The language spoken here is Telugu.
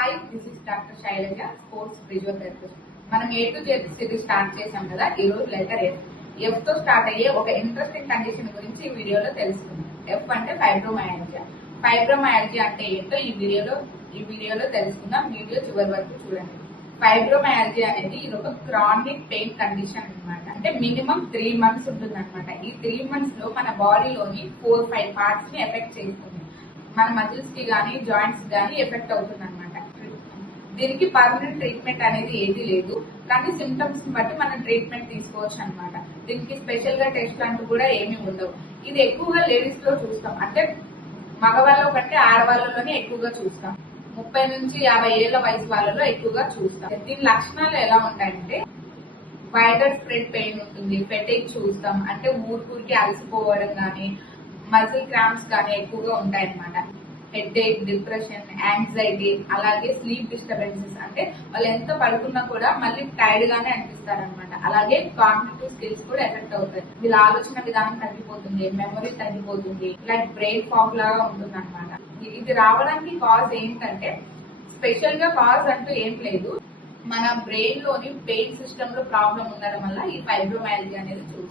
Hi, this is doctor Shailaja, sports physiotherapist. మనం A to Z series start చేసాం కదా. ఈ రోజు లెటర్ F తో స్టార్ట్ అయ్యే ఒక ఇంట్రెస్టింగ్ కండిషన్ గురించి ఈ వీడియోలో తెలుసుకుందాం. F అంటే ఫైబ్రోమయాల్జియా. ఫైబ్రోమయాల్జియా అంటే ఏంటో ఈ వీడియోలో తెలుసుకుందాం. వీడియో చివరి వరకు చూడండి. ఫైబ్రోమయాల్జియా అనేది ఇది ఒక క్రానిక్ పెయిన్ కండిషన్ అన్నమాట. అంటే మినిమం 3 months ఉంటుంది అనమాట. ఈ 3 months లో మన బాడీలోని 4-5 పార్ట్స్ ని ఎఫెక్ట్ చేస్తుంది. మన మజిల్స్ కి గానీ జాయింట్స్ గానీ ఎఫెక్ట్ అవుతుంది అనమాట. దీనికి పర్మనెంట్ ట్రీట్మెంట్ అనేది ఏది లేదు, కానీ సిమ్టమ్స్ బట్టి మనం ట్రీట్మెంట్ తీసుకోవచ్చు అనమాట. దీనికి స్పెషల్ గా టెస్ట్ అంటూ కూడా ఏమీ ఉండవు. ఇది ఎక్కువగా లేడీస్ లో చూస్తాం, అంటే మగవాళ్ళలో కంటే ఆడవాళ్ళలోనే ఎక్కువగా చూస్తాం. 30 నుంచి 50 ఏళ్ల వయసు వాళ్ళలో ఎక్కువగా చూస్తాం. దీని లక్షణాలు ఎలా ఉంటాయంటే వైడర్ స్ప్రెడ్ పెయిన్ ఉంటుంది, ఫెటిగ్ చూస్తాం, అంటే ఊరికి అలసిపోవడం కానీ మజిల్ క్రాంప్స్ కానీ ఎక్కువగా ఉంటాయన్నమాట. హెడేక్, డిప్రెషన్, యాంగ్జైటీ, అలాగే స్లీప్ డిస్టర్బెన్సెస్, అంటే వాళ్ళు ఎంత పడుకున్నా కూడా మళ్ళీ టైర్డ్ గానే అనిపిస్తారు అనమాట. అలాగే కాగ్నిటివ్ స్కిల్స్ కూడా ఎఫెక్ట్ అవుతాయి. వీళ్ళ ఆలోచన విధానం తగ్గిపోతుంది, మెమరీ తగ్గిపోతుంది, లైక్ బ్రెయిన్ ఫాగ్ లాగా ఉంటుంది అనమాట. ఇది రావడానికి కాజ్ ఏంటంటే స్పెషల్ గా కాజ్ అంటూ ఏం లేదు, మన బ్రెయిన్ లోని పెయిన్ సిస్టమ్ లో ప్రాబ్లం ఉండడం వల్ల ఈ ఫైబ్రోమైల్జియా అనేది చూస్తాం.